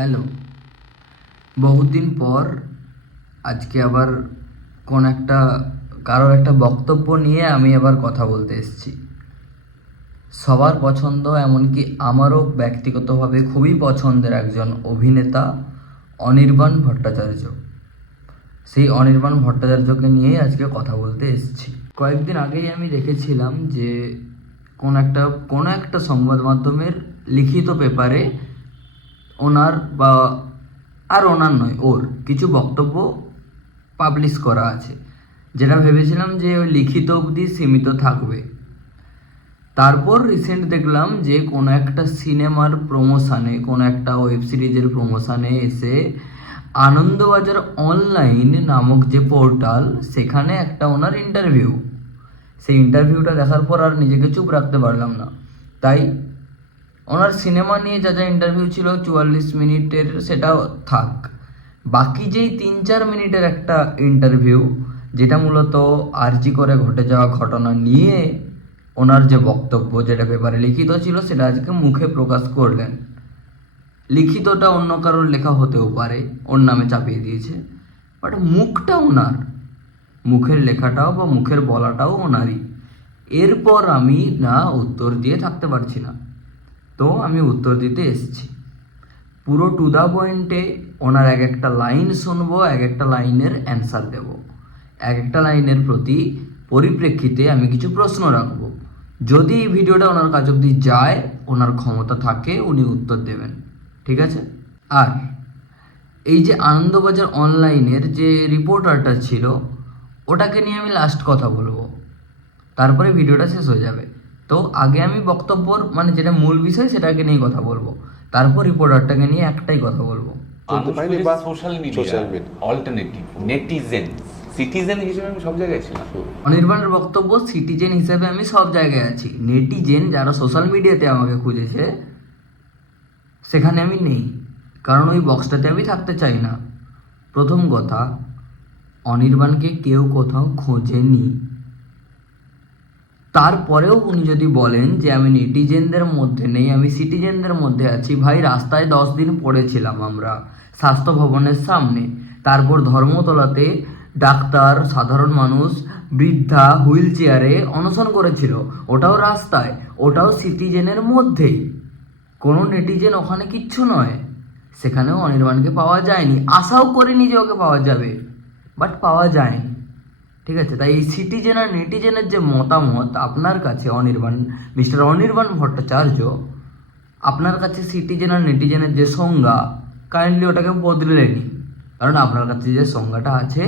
Hello. বহুদিন পর আজকে আবার কোন একটা, কারোর একটা বক্তব্য নিয়ে আমি আবার কথা বলতে এসেছি। সবার পছন্দ এমনকি আমারও ব্যক্তিগতভাবে খুবই পছন্দের একজন অভিনেতা অনির্বাণ ভট্টাচার্য। সেই অনির্বাণ ভট্টাচার্যকে নিয়েই আজকে কথা বলতে এসেছি। কয়েকদিন আগেই আমি দেখেছিলাম যে কোন একটা, কোনো একটা সংবাদ মাধ্যমের লিখিত পেপারে ওনার বা আর ওনার নয়, ওর কিছু বক্তব্য পাবলিশ করা আছে। যেটা ভেবেছিলাম যে ওই লিখিত অবধি সীমিত থাকবে। তারপর রিসেন্ট দেখলাম যে কোনো একটা সিনেমার প্রমোশনে কোনো একটা ওয়েব সিরিজের প্রমোশনে এসে আনন্দবাজার অনলাইন নামক যে পোর্টাল সেখানে একটা ওনার ইন্টারভিউ সেই ইন্টারভিউটা দেখার পর আর নিজেকে চুপ রাখতে পারলাম না। তাই ওনার সিনেমা নিয়ে যা যা ইন্টারভিউ ছিল, চুয়াল্লিশ মিনিটের সেটা থাক। বাকি যেই তিন চার মিনিটের একটা ইন্টারভিউ যেটা মূলত আরজি করে ঘটে যাওয়া ঘটনা নিয়ে ওনার যে বক্তব্য, যেটা পেপারে লিখিত ছিল, সেটা আজকে মুখে প্রকাশ করলেন। লিখিতটা অন্য কারোর লেখা হতেও পারে, ওর নামে চাপিয়ে দিয়েছে বাট মুখটা ওনার। মুখের লেখাটাও বা মুখের বলাটাও ওনারই। এরপর আমি না উত্তর দিয়ে থাকতে পারছি না। তো আমি উত্তর দিতে এসেছি। পুরো টু দ্য পয়েন্টে ওনার এক একটা লাইন শুনব এক একটা লাইনের অ্যান্সার দেব। এক একটা লাইনের প্রতি পরিপ্রেক্ষিতে আমি কিছু প্রশ্ন রাখব। যদি এই ভিডিওটা ওনার কাছ অব্দি যায়, ওনার ক্ষমতা থাকে, উনি উত্তর দেবেন। ঠিক আছে? আর এই যে আনন্দবাজার অনলাইনের যে রিপোর্টারটা ছিল, ওটাকে নিয়ে আমি লাস্ট কথা বলব। তারপরে ভিডিওটা শেষ হয়ে যাবে। তো আগে আমি বক্তব্যর মানে যেটা মূল বিষয় সেটাকে নিয়ে কথা বলব। তারপর রিপোর্টারটাকে নিয়ে একটাই কথা বলব। Social media alternative netizen citizen হিসেবে আমি সব জায়গায় ছিলাম। অনির্বাণের বক্তব্য সিটিজেন হিসেবে আমি সব জায়গায় আছি। নেটিজেন যারা সোশ্যাল মিডিয়াতে আমাকে খুঁজেছে সেখানে আমি নেই। কারণ ওই বক্সটাতে আমি থাকতে চাই না। প্রথম কথা অনির্বাণকে কেউ কোথাও খোঁজেনি। তারপরেও উনি যদি বলেন যে আমি নেটিজেনদের মধ্যে নেই, আমি সিটিজেনদের মধ্যে আছি, ভাই রাস্তায় দশ দিন পড়েছিলাম আমরা স্বাস্থ্য ভবনের সামনে। তারপর ধর্মতলাতে ডাক্তার, সাধারণ মানুষ, বৃদ্ধা, হুইল চেয়ারে অনশন করেছিল। ওটাও রাস্তায়, ওটাও সিটিজেনের মধ্যেই। কোনো নেটিজেন ওখানে কিচ্ছু নয়। সেখানেও অনির্বাণকে পাওয়া যায়নি। আশাও করিনি যে ওকে পাওয়া যাবে। বাট পাওয়া যায়নি। ঠিক আছে? তাই এই সিটিজেন আর নেটিজেনের যে মতামত আপনার কাছে অনির্বাণ মিস্টার অনির্বাণ ভট্টাচার্য আপনার কাছে সিটিজেন আর নেটিজেনের যে সংজ্ঞা কাইন্ডলি ওটাকে বদলে নিন। কারণ আপনার কাছে যে সংজ্ঞাটা আছে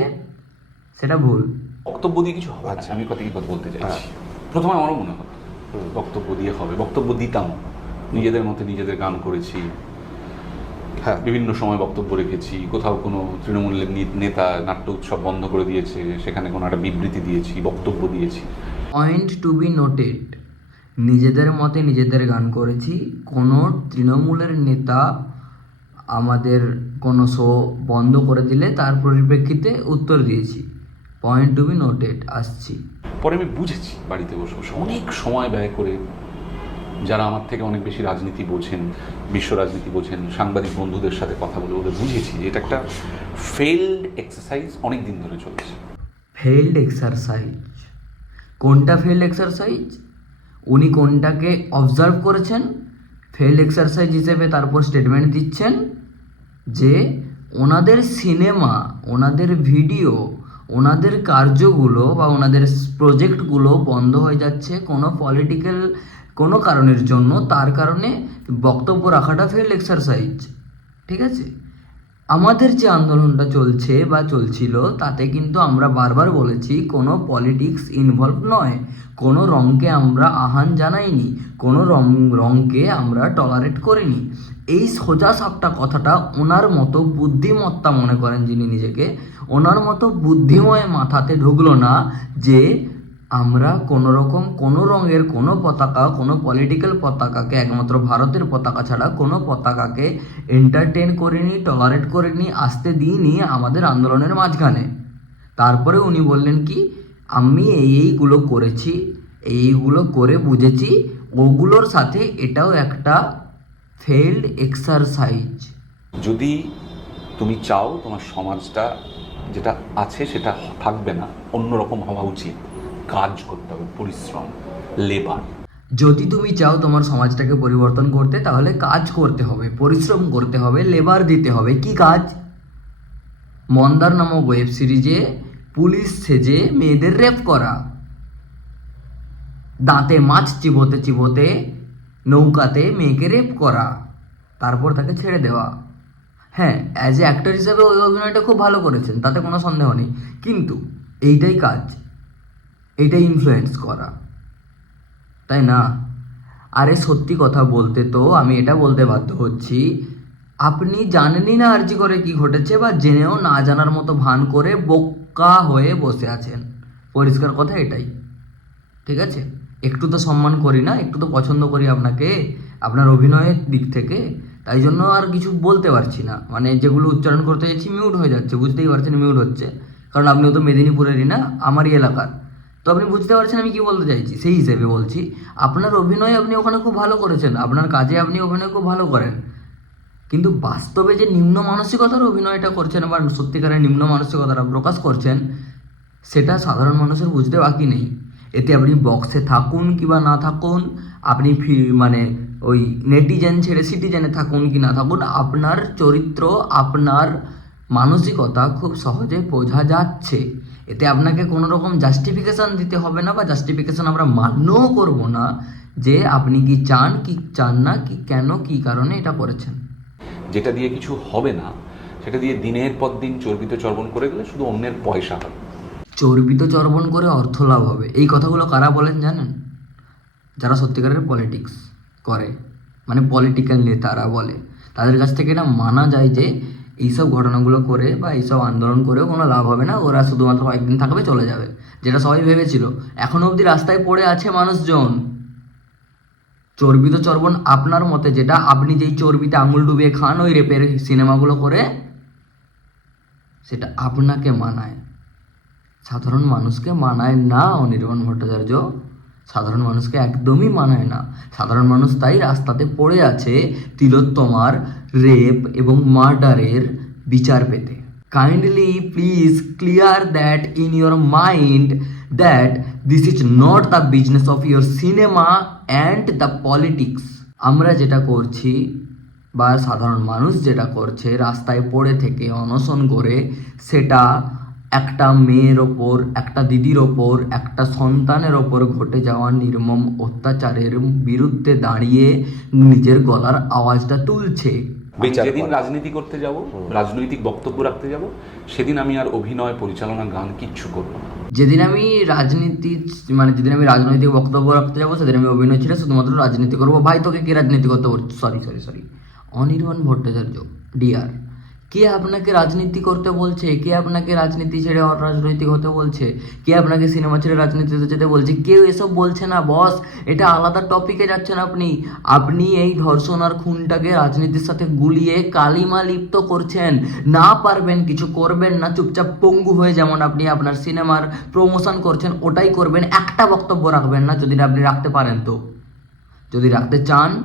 সেটা ভুল। বক্তব্য দিয়ে কিছু হবে আচ্ছা। আমি কথা কি কথা বলতে চাইছি। হ্যাঁ। প্রথমে আমারও মনে হতো বক্তব্য দিয়ে হবে। বক্তব্য দিতাম। নিজেদের মতে নিজেদের গান করেছি। বিভিন্ন সময় বক্তব্য রেখেছি কোথাও কোনো তৃণমূলের নেতা নাট্য উৎসব বন্ধ করে দিয়েছে সেখানে কোনো একটা বিবৃতি দিয়েছি বক্তব্য দিয়েছি। পয়েন্ট টু বি নোটেড নিজেদের মতে নিজেদের গান করেছি কোনো তৃণমূলের নেতা আমাদের কোনো শো বন্ধ করে দিলে তার পরিপ্রেক্ষিতে উত্তর দিয়েছি। পয়েন্ট টু বি নোটেড আসছি। পরে আমি বুঝেছি বাড়িতে বসে বসে অনেক সময় ব্যয় করে যারা আমার থেকে অনেক বেশি রাজনীতি বোঝেন, বিশ্ব রাজনীতি বোঝেন, সাংবাদিক বন্ধুদের সাথে কথা বলে বলে বুঝেছি যে এটা একটা ফেলড এক্সারসাইজ অনেক দিন ধরে চলছে। ফেল্ড এক্সারসাইজ কোনটা ফেল্ড এক্সারসাইজ উনি কোনটাকে অবজার্ভ করেছেন? ফেল্ড এক্সারসাইজ হিসেবে তারপর স্টেটমেন্ট দিচ্ছেন যে ওনাদের সিনেমা ওনাদের ভিডিও ওনাদের কার্যগুলো বা ওনাদের প্রজেক্টগুলো বন্ধ হয়ে যাচ্ছে কোনো পলিটিক্যাল কোনো কারণের জন্য। তার কারণে বক্তব্য রাখাটা ফেল এক্সারসাইজ ঠিক আছে? আমাদের যে আন্দোলনটা চলছে বা চলছিল, তাতে কিন্তু আমরা বারবার বলেছি কোনো পলিটিক্স ইনভলভ নয়। কোনো রঙকে আমরা আহ্বান জানাইনি, কোনো রং রঙকে আমরা টলারেট করিনি। এই সোজা সাপটা কথাটা ওনার মতো বুদ্ধিমত্তা মনে করেন যিনি নিজেকে, ওনার মতো বুদ্ধিময় মাথাতে ঢুকলো না যে আমরা কোনো রকম কোনো রঙের কোনো পতাকা, কোনো পলিটিক্যাল পতাকাকে, একমাত্র ভারতের পতাকা ছাড়া কোনো পতাকাকে এন্টারটেন করিনি টলারেট করিনি, আসতে দিইনি আমাদের আন্দোলনের মাঝখানে। তারপরে উনি বললেন কি, আমি এই এইগুলো করেছি এইগুলো করে বুঝেছি, ওগুলোর সাথে এটাও একটা ফেল্ড এক্সারসাইজ যদি তুমি চাও তোমার সমাজটা যেটা আছে সেটা থাকবে না, অন্যরকম হওয়া উচিত। কাজ করতে হবে, পরিশ্রম লেবার যদি তুমি চাও তোমার সমাজটাকে পরিবর্তন করতে, তাহলে কাজ করতে হবে, পরিশ্রম করতে হবে লেবার দিতে হবে। কি কাজ? মন্দার নামক ওয়েব সিরিজে পুলিশ সেজে মেয়েদের রেপ করা। দাঁতে মাছ চিবোতে চিবোতে নৌকাতে মেয়েকে রেপ করা। তারপর তাকে ছেড়ে দেওয়া। হ্যাঁ অ্যাজ এ অ্যাক্টর হিসেবে ওই অভিনয়টা খুব ভালো করেছেন, তাতে কোনো সন্দেহ নেই। কিন্তু এইটাই কাজ। এইটাই ইনফ্লুয়েন্স করা। তাই না? আরে সত্যি কথা বলতে তো আমি এটা বলতে বাধ্য হচ্ছি, আপনি জানেনই না আর্জি করে কি ঘটেছে বা জেনেও না জানার মতো ভান করে বোকা হয়ে বসে আছেন। পরিষ্কার কথা এটাই। ঠিক আছে? একটু তো সম্মান করি না, একটু তো পছন্দ করি আপনাকে, আপনার অভিনয়ের দিক থেকে। তাই জন্য আর কিছু বলতে পারছি না। মানে যেগুলো উচ্চারণ করতে যাচ্ছি মিউট হয়ে যাচ্ছে, বুঝতেই পারছেন মিউট হচ্ছে। কারণ আপনিও তো মেদিনীপুরেরই না, আমারই এলাকার। তো আপনি বুঝতে পারছেন আমি কি বলতে চাইছি? সেই হিসেবে বলছি, আপনার অভিনয় আপনি ওখানে খুব ভালো করেছেন, আপনার কাজে আপনি অভিনয় খুব ভালো করেন। কিন্তু বাস্তবে যে নিম্ন মানসিকতার অভিনয়টা করছেন বা সত্যিকারের নিম্ন মানসিকতাটা প্রকাশ করছেন, সেটা সাধারণ মানুষের বুঝতে বাকি নেই। এতে আপনি বক্সে থাকুন কিংবা না থাকুন, আপনি ফি- মানে ওই নেটিজেন ছেড়ে সিটিজেনে থাকুন কি না থাকুন, আপনার চরিত্র, আপনার মানসিকতা খুব সহজে বোঝা যাচ্ছে। এতে আপনাকে কোনো রকম জাস্টিফিকেশান দিতে হবে না বা জাস্টিফিকেশান আমরা মান্যও করব না যে আপনি কি চান কি চান না কি কেন কি কারণে এটা করেছেন। যেটা দিয়ে কিছু হবে না সেটা দিয়ে দিনের পর দিন চর্বিত চর্বণ করে গেলে শুধু অন্যের পয়সা হবে। চর্বিত চর্বণ করে অর্থ লাভ হবে। এই কথাগুলো কারা বলেন জানেন? যারা সত্যিকারের পলিটিক্স করে মানে পলিটিক্যাল নেতারা বলে। তাদের কাছ থেকে এটা মানা যায় যে এইসব ঘটনাগুলো করে বা এইসব আন্দোলন করেও কোনো লাভ হবে না। ওরা শুধুমাত্র কয়েকদিন থাকবে চলে যাবে, যেটা সবাই ভেবেছিল। এখনও অবধি রাস্তায় পড়ে আছে মানুষজন। চর্বিত চর্বণ আপনার মতে, যেটা আপনি যেই চর্বিতে আঙুল ডুবিয়ে খান, ওই রেপের সিনেমাগুলো করে, সেটা আপনাকে মানায়। সাধারণ মানুষকে মানায় না অনির্বাণ ভট্টাচার্য। সাধারণ মানুষকে একদমই মানায় না। সাধারণ মানুষ তাই রাস্তাতে পড়ে আছে তিলোত্তমার রেপ এবং মার্ডারের বিচার পেতে। Kindly please clear that in your mind that this is not the business of your cinema and the politics আমরা যেটা করছি বা সাধারণ মানুষ যেটা করছে রাস্তায় পড়ে থেকে অনশন করে, সেটা একটা মেয়ের ওপর, একটা দিদির ওপর, একটা সন্তানের ওপর ঘটে যাওয়া নির্মম অত্যাচারের বিরুদ্ধে দাঁড়িয়ে নিজের গলার আওয়াজটা তুলছে। যেদিন রাজনীতি করতে যাব রাজনৈতিক বক্তব্য রাখতে যাব সেদিন আমি আর অভিনয় পরিচালনা গান কিচ্ছু করব না। যেদিন আমি রাজনীতি মানে যেদিন আমি রাজনৈতিক বক্তব্য রাখতে যাব সেদিন আমি অভিনয় ছেড়ে শুধুমাত্র রাজনীতি করব। ভাই তোকে কে রাজনীতি করতে sorry sorry sorry Anirban Bhattacharya DR কে আপনাকে রাজনীতি করতে বলছে? কে আপনাকে রাজনীতি ছেড়ে রাজনৈতিক হতে বলছে? কে আপনাকে সিনেমা ছেড়ে রাজনীতিতে যেতে বলছে? কেউ এসব বলছে না, বস। এটা আলাদা টপিকে যাচ্ছেন আপনি। আপনি এই ধর্ষণ আর খুনটাকে রাজনীতির সাথে গুলিয়ে কালিমা লিপ্ত করছেন। না পারবেন, কিছু করবেন না। চুপচাপ পঙ্গু হয়ে যেমন আপনি আপনার সিনেমার প্রমোশন করছেন, ওটাই করবেন। একটা বক্তব্য রাখবেন না, যদি আপনি রাখতে পারেন তো। যদি রাখতে চান,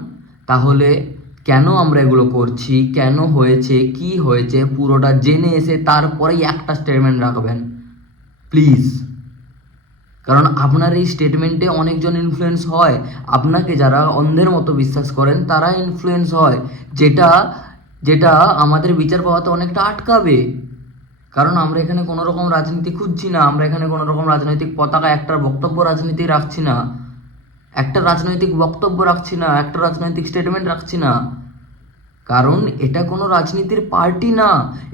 তাহলে কেন আমরা এগুলো করছি, কেন হয়েছে, কি হয়েছে, পুরোটা জেনে এসে তারপরেই একটা স্টেটমেন্ট রাখবেন। প্লিজ কারণ আপনার এই স্টেটমেন্টে অনেকজন ইনফ্লুয়েন্স হয়। আপনাকে যারা অন্ধের মতো বিশ্বাস করেন, তারা ইনফ্লুয়েন্স হয়। যেটা যেটা আমাদের বিচার পাওয়াতে অনেকটা আটকাবে। কারণ আমরা এখানে কোনো রকম রাজনীতি খুঁজছি না, আমরা এখানে কোনো রকম রাজনৈতিক পতাকা, একটা বক্তব্য রাজনীতি রাখছি না। একটা রাজনৈতিক বক্তব্য রাখছি না, একটা রাজনৈতিক স্টেটমেন্ট রাখছি না। কারণ এটা কোনো রাজনীতির পার্টি না।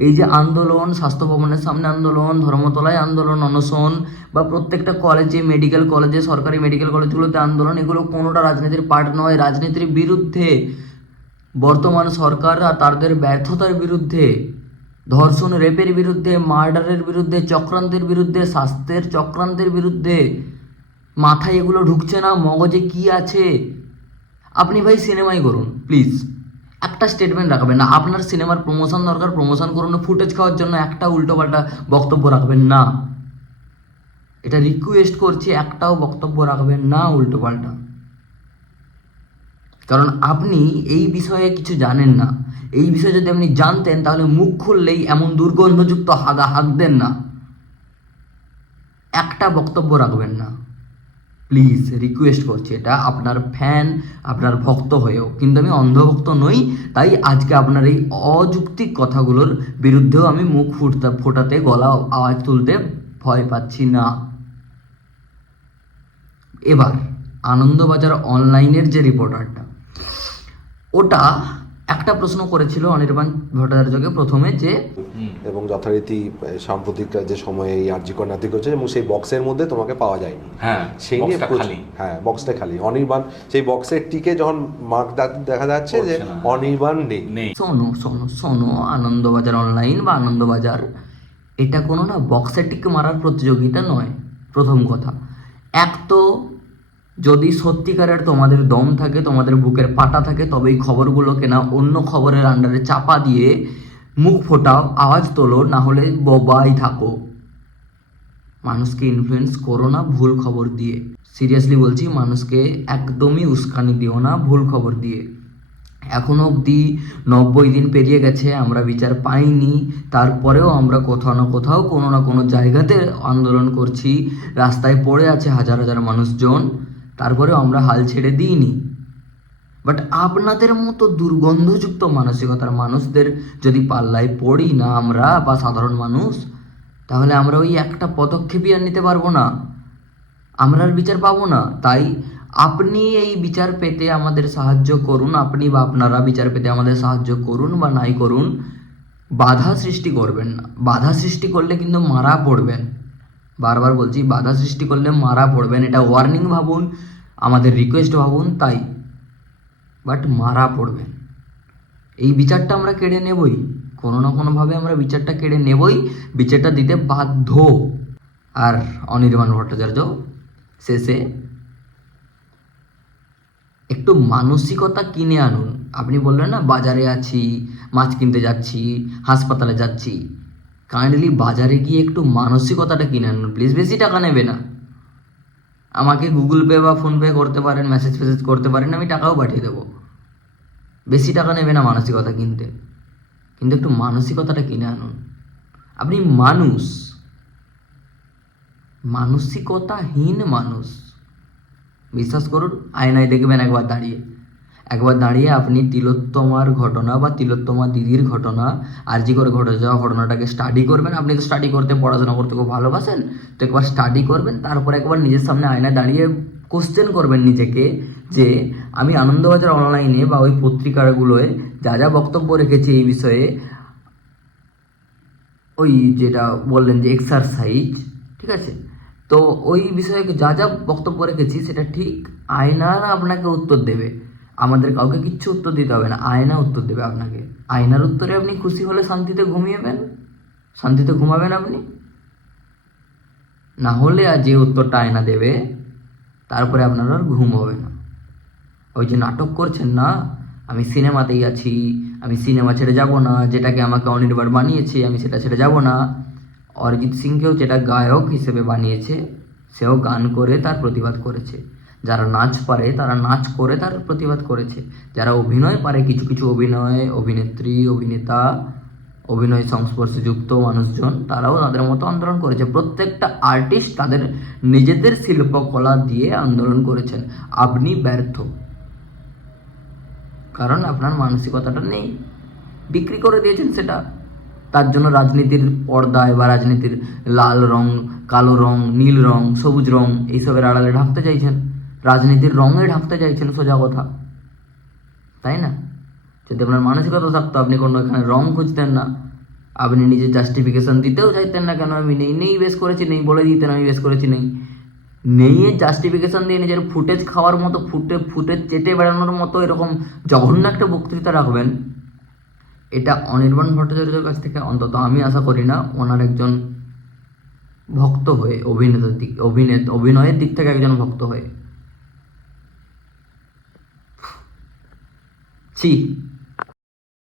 এই যে আন্দোলন, স্বাস্থ্য ভবনের সামনে আন্দোলন, ধর্মতলায় আন্দোলন, অনশন, বা প্রত্যেকটা কলেজে মেডিকেল কলেজে সরকারি মেডিকেল কলেজগুলোতে আন্দোলন, এগুলো কোনোটা রাজনীতির পার্ট নয়। রাজনীতির বিরুদ্ধে বর্তমান সরকার তাদের ব্যর্থতার বিরুদ্ধে, ধর্ষণ রেপের বিরুদ্ধে মার্ডারের বিরুদ্ধে, চক্রান্তের বিরুদ্ধে স্বাস্থ্যের চক্রান্তের বিরুদ্ধে মাথায় এগুলো ঢুকছে না, মগজে কি আছে? আপনি ভাই সিনেমাই করুন প্লিজ একটা স্টেটমেন্ট রাখবেন না, আপনার সিনেমার প্রমোশন দরকার প্রমোশন করুন ফুটেজ খাওয়ার জন্য একটা উল্টোপাল্টা বক্তব্য রাখবেন না। এটা রিকোয়েস্ট করছি, একটাও বক্তব্য রাখবেন না, উল্টোপাল্টা। কারণ আপনি এই বিষয়ে কিছু জানেন না। এই বিষয়ে যদি আপনি জানতেন, তাহলে মুখ খুললেই এমন দুর্গন্ধযুক্ত হাগা হাঁকতেন না। একটা বক্তব্য রাখবেন না। প্লিজ রিকোয়েস্ট করছি এটা আপনার ফ্যান আপনার ভক্ত হয়েও। কিন্তু আমি অন্ধভক্ত নই, তাই আজকে আপনার এই অযৌক্তিক কথাগুলোর বিরুদ্ধেও আমি মুখ ফুটতে, ফোটাতে, গলা আওয়াজ তুলতে ভয় পাচ্ছি না। এবার, আনন্দবাজার অনলাইনের যে রিপোর্টারটা ওটা একটা প্রশ্ন করেছিল অনির্বাণ ভট্টাচার্যকে প্রথমে যে এবং যথারীতি সাম্প্রতিক যে সময়ে এই আর্যিকর নাতি করছে এবং সেই বক্সের মধ্যে তোমাকে পাওয়া যায়নি। হ্যাঁ সেই নিয়ে খালি। হ্যাঁ বক্সটা খালি। অনির্বাণ সেই বক্সের টিকে যখন মার্ক দেখা যাচ্ছে যে অনির্বাণ নেই। নেই। শোনো শোনো শোনো আনন্দবাজার অনলাইন বা আনন্দবাজার এটা কোনো না বক্সের টিক মারার প্রতিযোগিতা নয়। প্রথম কথা। এক তো যদি সত্যিকারের তোমাদের দম থাকে তোমাদের বুকের পাটা থাকে তবে এই খবরগুলোকে না অন্য খবরের আন্ডারে চাপা দিয়ে মুখ ফোটাও, আওয়াজ তোলো, না হলে ববাই থাকো। মানুষকে ইনফ্লুয়েন্স করো না ভুল খবর দিয়ে। সিরিয়াসলি বলছি, মানুষকে একদমই উস্কানি দিও না ভুল খবর দিয়ে। এখনও অবধি নব্বই দিন পেরিয়ে গেছে, আমরা বিচার পাইনি। তারপরেও আমরা কোথাও না কোথাও কোনো না কোনো জায়গাতে আন্দোলন করছি। রাস্তায় পড়ে আছে হাজার হাজার মানুষজন। তারপরেও আমরা হাল ছেড়ে দিইনি। বাট আপনাদের মতো দুর্গন্ধযুক্ত মানসিকতার মানুষদের যদি পাল্লায় পড়ি না আমরা বা সাধারণ মানুষ, তাহলে আমরা ওই একটা পদক্ষেপই আর নিতে পারব না। আমরা আর বিচার পাবো না। তাই আপনি এই বিচার পেতে আমাদের সাহায্য করুন। আপনি বা আপনারা বিচার পেতে আমাদের সাহায্য করুন বা নাই করুন, বাধা সৃষ্টি করবেন না। বাধা সৃষ্টি করলে কিন্তু মারা পড়বেন। বারবার বলছি, বাধা সৃষ্টি করলে মারা পড়বেন। এটা ওয়ার্নিং ভাবুন, আমাদের রিকোয়েস্ট ভাবুন। তাই বাট মারা পড়বেন। এই বিচারটা আমরা কেড়ে নেবই। কোনো না কোনোভাবে আমরা বিচারটা কেড়ে নেবই, বিচারটা দিতে বাধ্য। আর অনির্বাণ ভট্টাচার্য শেষে একটু মানসিকতা কিনে আনুন। আপনি বললেন না, বাজারে আছি, মাছ কিনতে যাচ্ছি, হাসপাতালে যাচ্ছি। কাইন্ডলি বাজারে গিয়ে একটু মানসিকতাটা কিনে আনুন। প্লিজ বেশি টাকা নেবে না। আমাকে গুগল পে বা ফোনপে করতে পারেন মেসেজ ফেসেজ করতে পারেন, আমি টাকাও পাঠিয়ে দেবো। বেশি টাকা নেবে না মানসিকতা কিনতে। কিন্তু একটু মানসিকতাটা কিনে আনুন। আপনি মানুষ। মানসিকতাহীন মানুষ। বিশ্বাস করুন, আয়নায় দেখবেন একবার দাঁড়িয়ে। একবার দাঁড়িয়ে আপনি তিলোত্তমার ঘটনা বা তিলোত্তমা দিদির ঘটনা আর জি করে ঘটে যাওয়া ঘটনাটাকে স্টাডি করবেন। আপনি তো স্টাডি করতে, পড়াশোনা করতে খুব ভালোবাসেন। তো একবার স্টাডি করবেন, তারপর একবার নিজের সামনে আয়নায় দাঁড়িয়ে কোশ্চেন করবেন নিজেকে যে, আমি আনন্দবাজার অনলাইনে বা ওই পত্রিকাগুলোয় যা যা বক্তব্য রেখেছি এই বিষয়ে, ওই যেটা বললেন যে এক্সারসাইজ ঠিক আছে? তো ওই বিষয়ে যা যা বক্তব্য রেখেছি, সেটা ঠিক আয়না আপনাকে উত্তর দেবে। আমাদের কাউকে কিচ্ছু উত্তর দিতে হবে না আয়না উত্তর দেবে আপনাকে। আয়নার উত্তরে আপনি খুশি হলে শান্তিতে ঘুমিয়েবেন? শান্তিতে ঘুমাবেন আপনি? না হলে আর যে উত্তরটা আয়না দেবে, তারপরে আপনার আর ঘুম হবে না। ওই যে নাটক করছেন না, আমি সিনেমাতেই আছি, আমি সিনেমা ছেড়ে যাব না, যেটাকে আমাকে অনির্বার বানিয়েছে, আমি সেটা ছেড়ে যাব না। অরিজিৎ সিংকেও যেটা গায়ক হিসেবে বানিয়েছে, সেও গান করে তার প্রতিবাদ করেছে। যারা নাচ পারে, তারা নাচ করে তার প্রতিবাদ করেছে। যারা অভিনয় পারে, কিছু কিছু অভিনয়, অভিনেত্রী, অভিনেতা, অভিনয় সংস্পর্শে যুক্ত মানুষজন, তারাও তাদের মতো আন্দোলন করেছে। প্রত্যেকটা আর্টিস্ট তাদের নিজেদের শিল্পকলা দিয়ে আন্দোলন করেছেন। আপনি ব্যর্থ। কারণ আপনার মানসিকতাটা নেই। বিক্রি করে দিয়েছেন সেটা। তার জন্য রাজনীতির পর্দায় বা রাজনীতির লাল রং, কালো রং, নীল রং, সবুজ রং, এইসবের আড়ালে ঢাকতে চাইছেন। রাজনীতির রঙে ঢাকতে চাইছেন সোজা কথা। তাই না? যদি আপনার মানসিকতা থাকতো, আপনি কোনো এখানে রং খুঁজতেন না। আপনি নিজের জাস্টিফিকেশন দিতেও চাইতেন না কেন? আমি নেই নেই বেশ করেছি, নেই বলে দিতেন আমি বেশ করেছি, নেই। নেই জাস্টিফিকেশন দিয়ে নিজের ফুটেজ খাওয়ার মতো, ফুটে ফুটেজ চেটে বেড়ানোর মতো এরকম জঘন্য একটা বক্তৃতা রাখবেন, এটা অনির্বাণ ভট্টাচার্যের কাছ থেকে অন্তত আমি আশা করি না। ওনার একজন ভক্ত হয়ে অভিনেতার দিক, অভিনেত, অভিনয়ের দিক থেকে একজন ভক্ত হয়ে। d